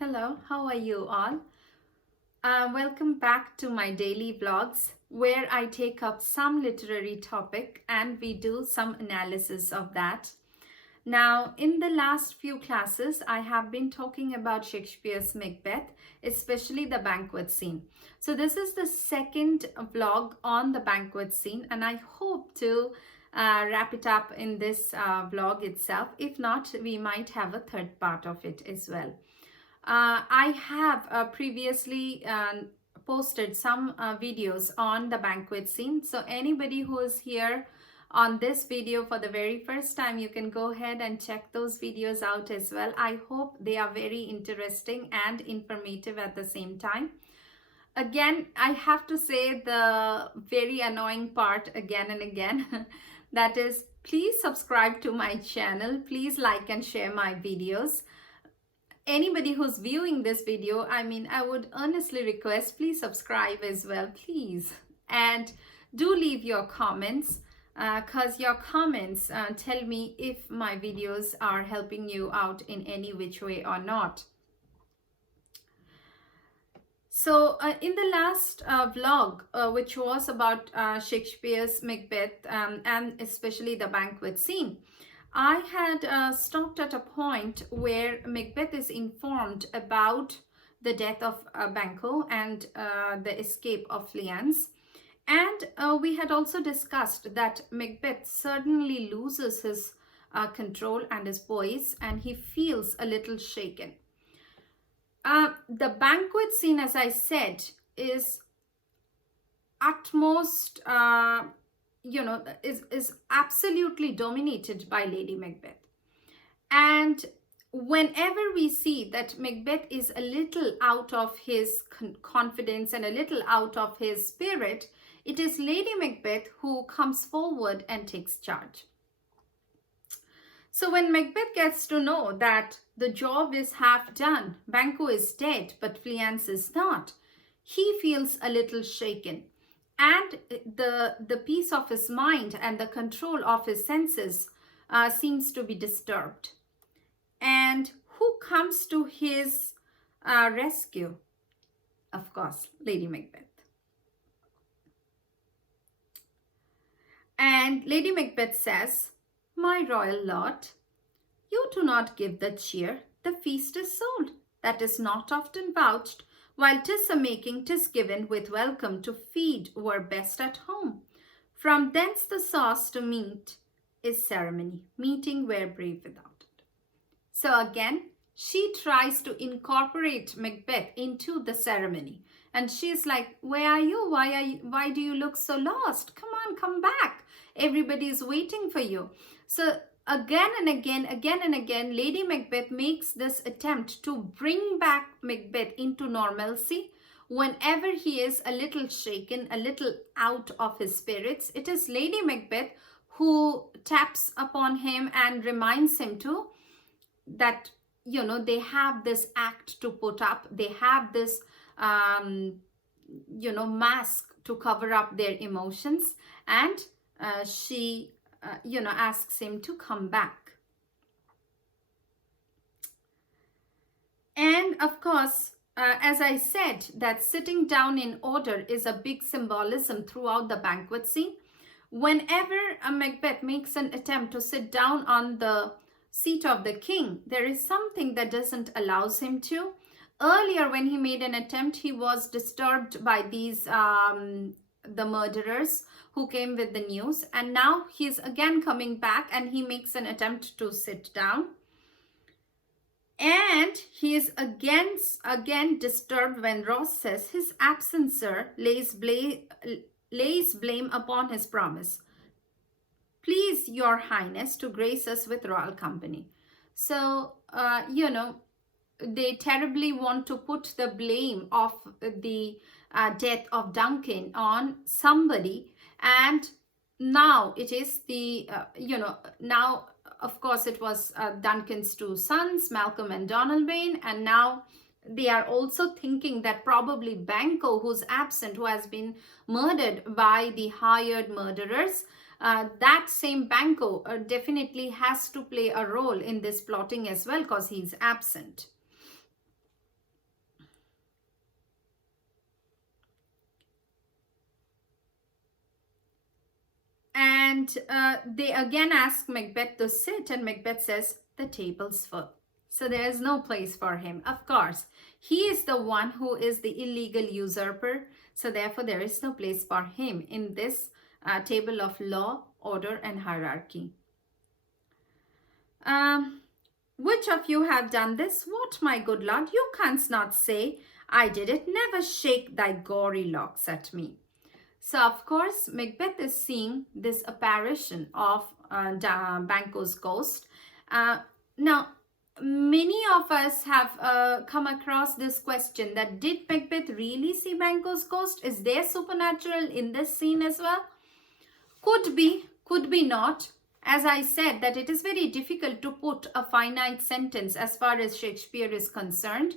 Hello, how are you all? Welcome back to my daily vlogs where I take up some literary topic and we do some analysis of that. Now, in the last few classes, I have been talking about Shakespeare's Macbeth, especially the banquet scene. So this is the second vlog on the banquet scene, and I hope to wrap it up in this vlog itself. If not, we might have a third part of it as well. I have previously posted some videos on the banquet scene. So anybody who is here on this video for the very first time, you can go ahead and check those videos out as well. I hope they are very interesting and informative at the same time. Again, I have to say the very annoying part again and again. That is, please subscribe to my channel. Please like and share my videos. Anybody who's viewing this video, I would earnestly request, please subscribe as well, please. And do leave your comments, because your comments tell me if my videos are helping you out in any which way or not. So in the last vlog, which was about Shakespeare's Macbeth and especially the banquet scene, I had stopped at a point where Macbeth is informed about the death of Banquo and the escape of Fleance. And we had also discussed that Macbeth suddenly loses his control and his voice, and he feels a little shaken. The banquet scene, as I said, is utmost is absolutely dominated by Lady Macbeth. And whenever we see that Macbeth is a little out of his confidence and a little out of his spirit, it is Lady Macbeth who comes forward and takes charge. So when Macbeth gets to know that the job is half done, Banquo is dead, but Fleance is not, he feels a little shaken. And the peace of his mind and the control of his senses seems to be disturbed. And who comes to his rescue? Of course, Lady Macbeth. And Lady Macbeth says, "My royal lord, you do not give the cheer, the feast is sold, that is not often vouched. While 'tis a making, 'tis given with welcome to feed were best at home. From thence the sauce to meat is ceremony, meeting were brave without it." So again, she tries to incorporate Macbeth into the ceremony. And she's like, "Where are you? Why do you look so lost? Come on, come back. Everybody is waiting for you." So again and again, Lady Macbeth makes this attempt to bring back Macbeth into normalcy. Whenever he is a little shaken, a little out of his spirits, it is Lady Macbeth who taps upon him and reminds him that, they have this act to put up. They have this, mask to cover up their emotions. And she asks him to come back. And of course, as I said, that sitting down in order is a big symbolism throughout the banquet scene. Whenever Macbeth makes an attempt to sit down on the seat of the king, there is something that doesn't allow him to. Earlier, when he made an attempt, he was disturbed by these the murderers who came with the news, and now he's again coming back and he makes an attempt to sit down, and he is again disturbed when Ross says his absence, sir, lays blame upon his promise. Please your highness to grace us with royal company. So they terribly want to put the blame of the death of Duncan on somebody. And now it is now, of course, it was Duncan's two sons, Malcolm and Donalbain. And now they are also thinking that probably Banquo, who's absent, who has been murdered by the hired murderers, that same Banquo definitely has to play a role in this plotting as well, because he's absent. And they again ask Macbeth to sit, and Macbeth says, the table's full. So there is no place for him. Of course, he is the one who is the illegal usurper. So therefore, there is no place for him in this table of law, order, and hierarchy. Which of you have done this? What, my good lord, you canst not say, I did it. Never shake thy gory locks at me. So, of course, Macbeth is seeing this apparition of Banquo's ghost. Now, many of us have come across this question that did Macbeth really see Banquo's ghost? Is there supernatural in this scene as well? Could be not. As I said, that it is very difficult to put a finite sentence as far as Shakespeare is concerned.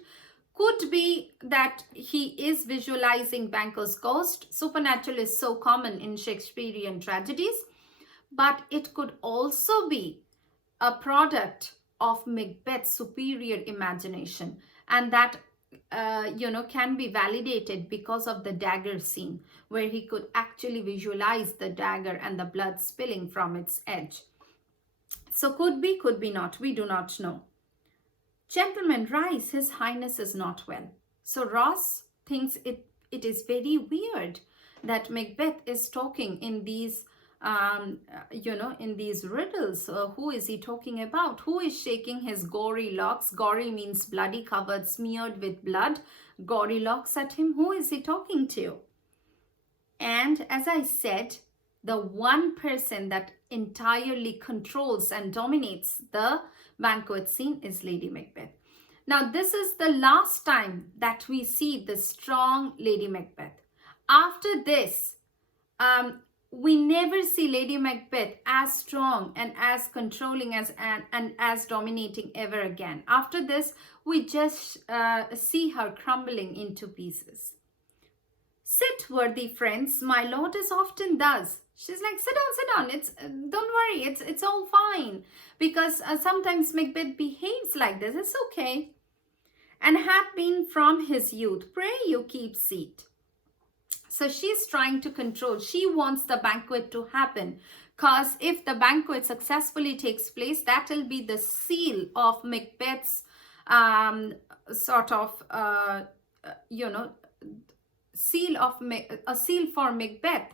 Could be that he is visualizing Banquo's ghost. Supernatural is so common in Shakespearean tragedies. But it could also be a product of Macbeth's superior imagination. And that, can be validated because of the dagger scene, where he could actually visualize the dagger and the blood spilling from its edge. So could be not. We do not know. Gentlemen, rise, his highness is not well. So Ross thinks it is very weird that Macbeth is talking in these, in these riddles. Who is he talking about? Who is shaking his gory locks? Gory means bloody, covered, smeared with blood. Gory locks at him. Who is he talking to? And as I said, the one person that entirely controls and dominates the banquet scene is Lady Macbeth. Now, this is the last time that we see the strong Lady Macbeth. After this, we never see Lady Macbeth as strong and as controlling and as dominating ever again. After this, we just see her crumbling into pieces. Sit, worthy friends, my lord as often does. She's like, sit down. It's don't worry, it's all fine. Because sometimes Macbeth behaves like this. It's okay. And had been from his youth. Pray you keep seat. So she's trying to control. She wants the banquet to happen. Because if the banquet successfully takes place, that will be the seal of Macbeth's seal for Macbeth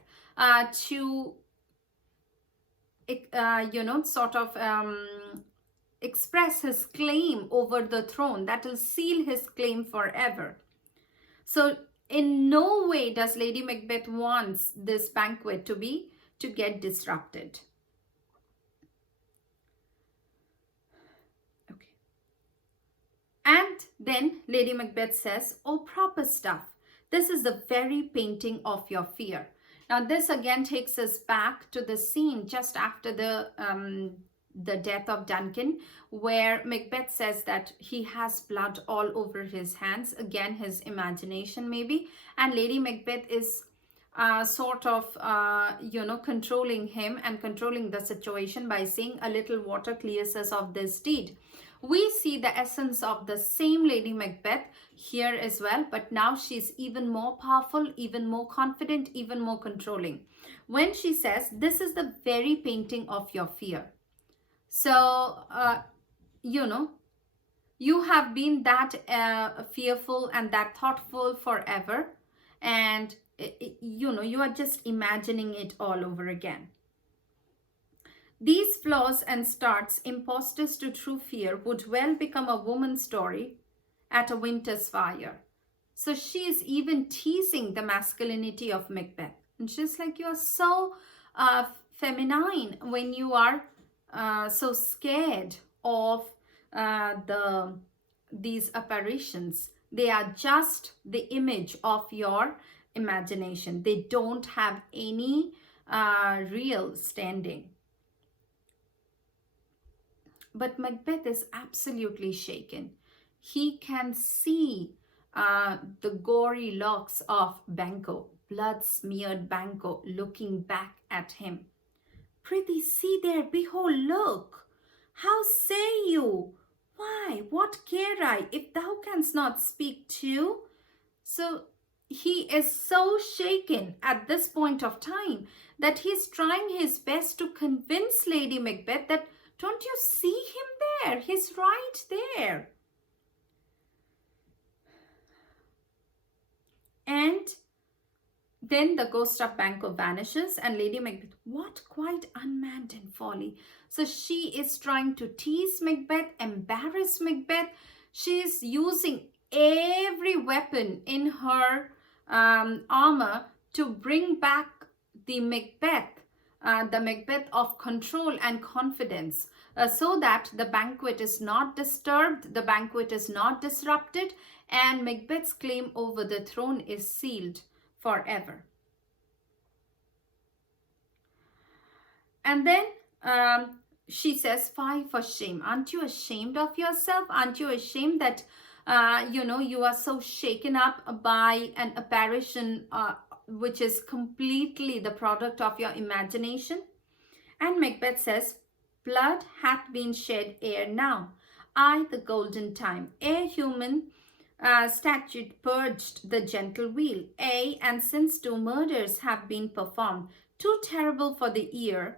to express his claim over the throne. That will seal his claim forever. So in no way does Lady Macbeth wants this banquet to get disrupted. Okay. And then Lady Macbeth says, oh, proper stuff. This is the very painting of your fear. Now, this again takes us back to the scene just after the death of Duncan, where Macbeth says that he has blood all over his hands. Again, his imagination maybe. And Lady Macbeth is controlling him and controlling the situation by saying, a little water clears us of this deed. We see the essence of the same Lady Macbeth here as well, but now she's even more powerful, even more confident, even more controlling. When she says, this is the very painting of your fear. So, you have been that fearful and that thoughtful forever. And, you are just imagining it all over again. These flaws and starts, impostors to true fear, would well become a woman's story at a winter's fire. So she is even teasing the masculinity of Macbeth. And she's like, you're so feminine when you are so scared of these apparitions. They are just the image of your imagination. They don't have any real standing. But Macbeth is absolutely shaken. He can see the gory locks of Banquo, blood-smeared Banquo, looking back at him. Prithee, see there, behold, look. How say you? Why, what care I, if thou canst not speak too? So he is so shaken at this point of time that he's trying his best to convince Lady Macbeth that, don't you see him there? He's right there. And then the ghost of Banquo vanishes and Lady Macbeth, what quite unmanned in folly. So she is trying to tease Macbeth, embarrass Macbeth. She is using every weapon in her armor to bring back the Macbeth of control and confidence, so that the banquet is not disturbed, the banquet is not disrupted, and Macbeth's claim over the throne is sealed forever. And then she says, fie for shame. Aren't you ashamed of yourself? Aren't you ashamed that you are so shaken up by an apparition which is completely the product of your imagination? And Macbeth says, blood hath been shed ere now, I the golden time, ere human statute purged the gentle wheel, and since 2 murders have been performed, too terrible for the ear,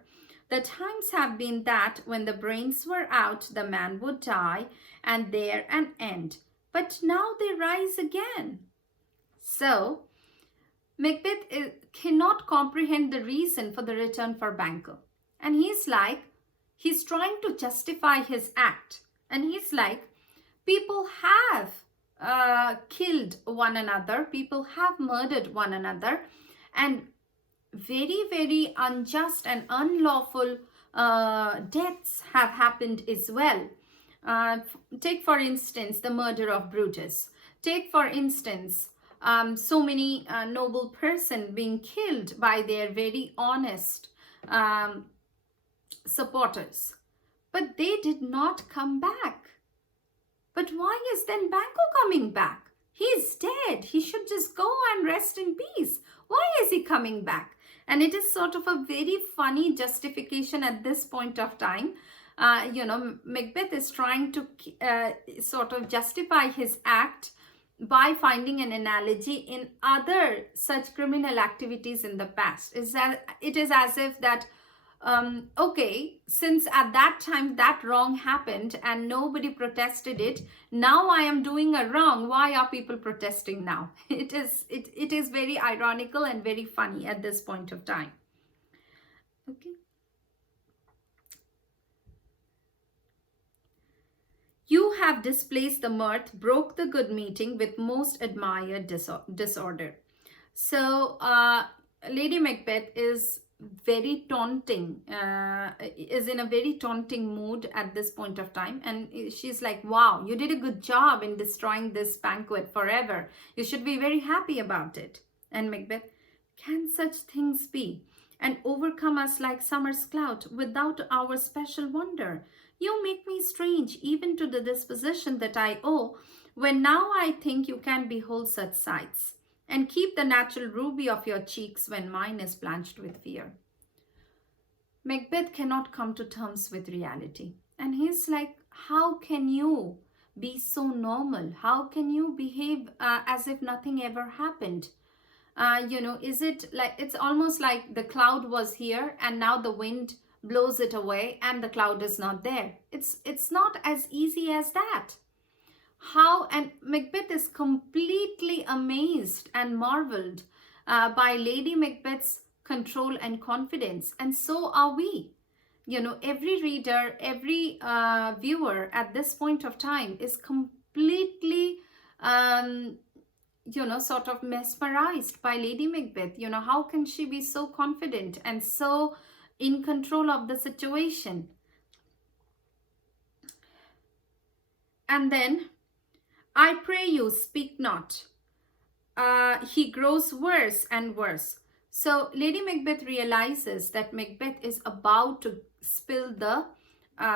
the times have been that when the brains were out, the man would die, and there an end. But now they rise again. So, Macbeth cannot comprehend the reason for the return for Banquo. And he's trying to justify his act. And he's like, people have killed one another, people have murdered one another, and very, very unjust and unlawful deaths have happened as well. Take for instance the murder of Brutus. Take for instance so many noble person being killed by their very honest supporters. But they did not come back. But why is then Banquo coming back? He's dead. He should just go and rest in peace. Why is he coming back? And it is sort of a very funny justification at this point of time. Macbeth is trying to sort of justify his act by finding an analogy in other such criminal activities in the past. It is as if that, okay, since at that time that wrong happened and nobody protested it, now I am doing a wrong. Why are people protesting now? It is very ironical and very funny at this point of time. Okay. You have displaced the mirth, broke the good meeting with most admired disorder. So Lady Macbeth is very taunting, is in a very taunting mood at this point of time, and she's like, wow, you did a good job in destroying this banquet forever. You should be very happy about it. And Macbeth, can such things be and overcome us like summer's cloud without our special wonder? You make me strange even to the disposition that I owe, when now I think you can behold such sights and keep the natural ruby of your cheeks when mine is blanched with fear. Macbeth cannot come to terms with reality. And he's like, how can you be so normal? How can you behave as if nothing ever happened? Is it like, it's almost like the cloud was here and now the wind blows it away and the cloud is not there. It's not as easy as that. How? And Macbeth is completely amazed and marveled by Lady Macbeth's control and confidence, and so are we. Every reader, every viewer at this point of time is completely sort of mesmerized by Lady Macbeth. How can she be so confident and so in control of the situation? And then, I pray you, speak not. He grows worse and worse. So Lady Macbeth realizes that Macbeth is about to spill the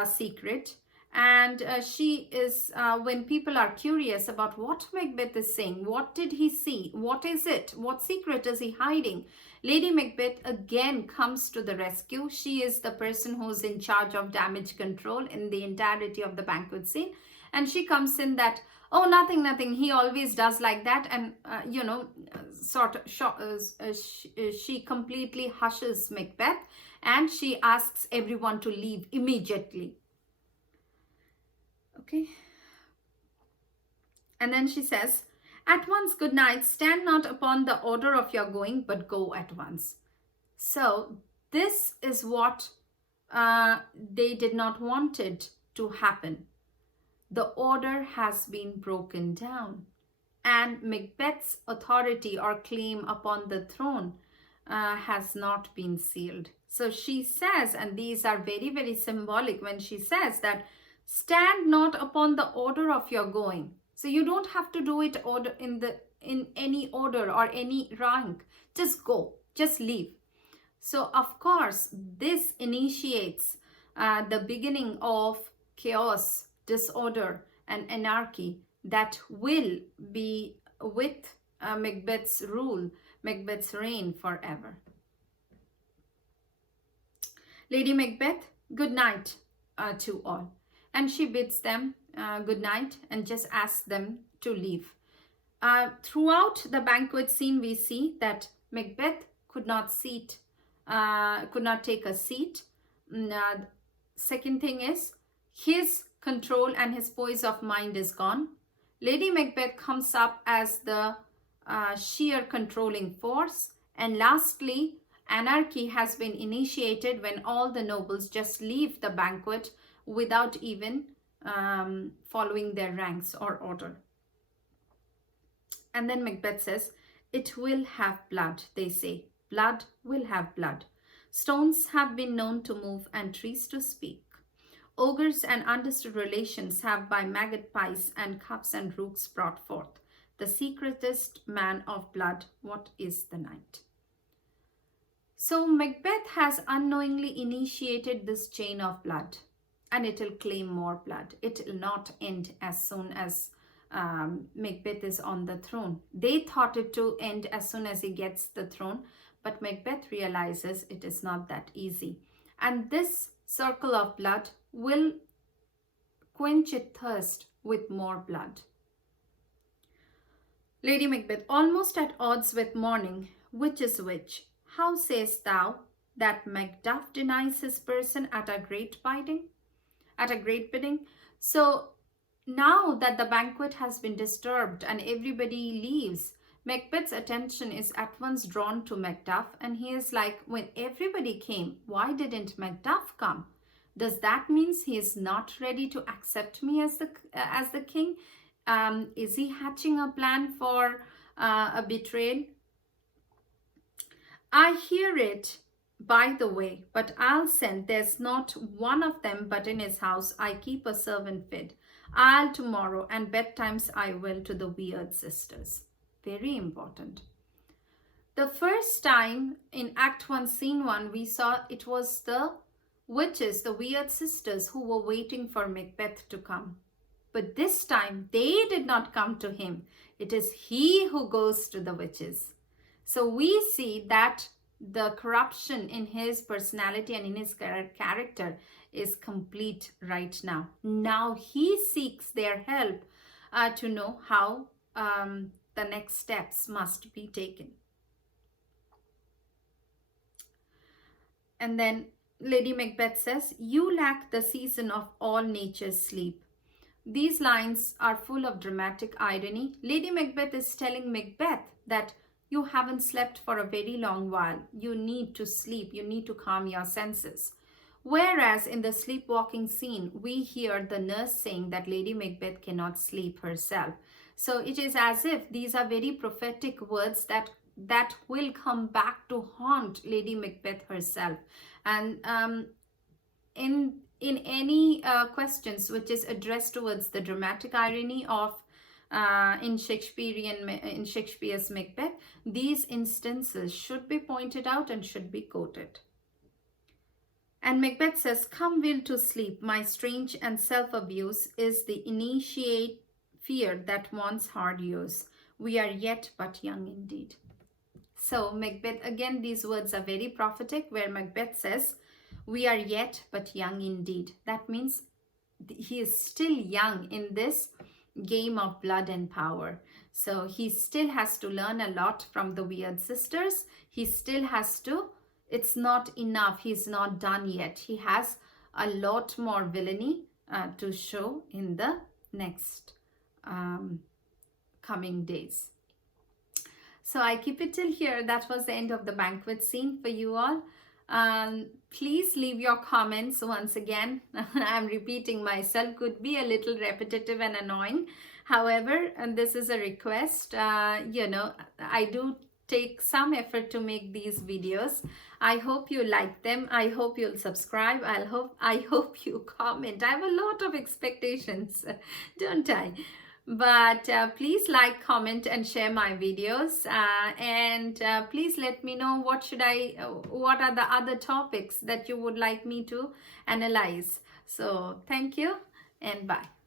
secret. And she is, when people are curious about what Macbeth is saying, what did he see? What is it? What secret is he hiding? Lady Macbeth again comes to the rescue. She is the person who's in charge of damage control in the entirety of the banquet scene. And she comes in that, oh, nothing, nothing, he always does like that. And, she completely hushes Macbeth, and she asks everyone to leave immediately. Okay. And then she says, at once, good night, stand not upon the order of your going, but go at once. So this is what they did not want it to happen. The order has been broken down, and Macbeth's authority or claim upon the throne has not been sealed. So she says, and these are very, very symbolic, when she says that stand not upon the order of your going. So you don't have to do it order in any order or any rank. Just go, just leave. So of course, this initiates the beginning of chaos, disorder, and anarchy that will be with Macbeth's rule, Macbeth's reign forever. Lady Macbeth, good night to all. And she bids them good night and just asks them to leave. Throughout the banquet scene, we see that Macbeth could not take a seat. Second thing is, his control and his poise of mind is gone. Lady Macbeth comes up as the sheer controlling force. And lastly, anarchy has been initiated when all the nobles just leave the banquet without even following their ranks or order. And then Macbeth says, it will have blood, they say. Blood will have blood. Stones have been known to move and trees to speak. Ogres and understood relations have by magpies and cups and rooks brought forth. The secretest man of blood, what is the night? So Macbeth has unknowingly initiated this chain of blood, and it will claim more blood. It will not end as soon as Macbeth is on the throne. They thought it to end as soon as he gets the throne, but Macbeth realizes it is not that easy. And this circle of blood will quench its thirst with more blood. Lady Macbeth, almost at odds with morning, which is which? How sayest thou that Macduff denies his person at a great bidding? So now that the banquet has been disturbed and everybody leaves, Macbeth's attention is at once drawn to Macduff, and he is like, when everybody came, why didn't Macduff come? Does that mean he is not ready to accept me as the king? Is he hatching a plan for a betrayal? I hear it, by the way, but I'll send. There's not one of them but in his house. I keep a servant fed. I'll tomorrow, and bedtimes I will, to the weird sisters. Very important. The first time in Act 1, Scene 1, we saw it was the witches, the weird sisters, who were waiting for Macbeth to come. But this time, they did not come to him. It is he who goes to the witches. So we see that the corruption in his personality and in his character is complete right now. Now he seeks their help to know how the next steps must be taken. And then Lady Macbeth says, you lack the season of all nature's sleep. These lines are full of dramatic irony. Lady Macbeth is telling Macbeth that you haven't slept for a very long while. You need to sleep. You need to calm your senses. Whereas in the sleepwalking scene, we hear the nurse saying that Lady Macbeth cannot sleep herself. So it is as if these are very prophetic words that will come back to haunt Lady Macbeth herself. And in any questions which is addressed towards the dramatic irony of in Shakespeare's Macbeth, these instances should be pointed out and should be quoted. And Macbeth says, come will to sleep, my strange and self-abuse is the initiate fear that wants hard use. We are yet but young indeed. So Macbeth, again, these words are very prophetic, where Macbeth says, we are yet but young indeed. That means he is still young in this game of blood and power. So he still has to learn a lot from the weird sisters. He still has to, it's not enough. He's not done yet. He has a lot more villainy to show in the next coming days. So I keep it till here. That was the end of the banquet scene for you all. Please leave your comments once again. I'm repeating myself, could be a little repetitive and annoying. However, and this is a request, you know, I do take some effort to make these videos. I hope you like them. I hope you'll subscribe. I hope you comment. I have a lot of expectations, don't I? But please like, comment, and share my videos, and please let me know what are the other topics that you would like me to analyze. So thank you and bye.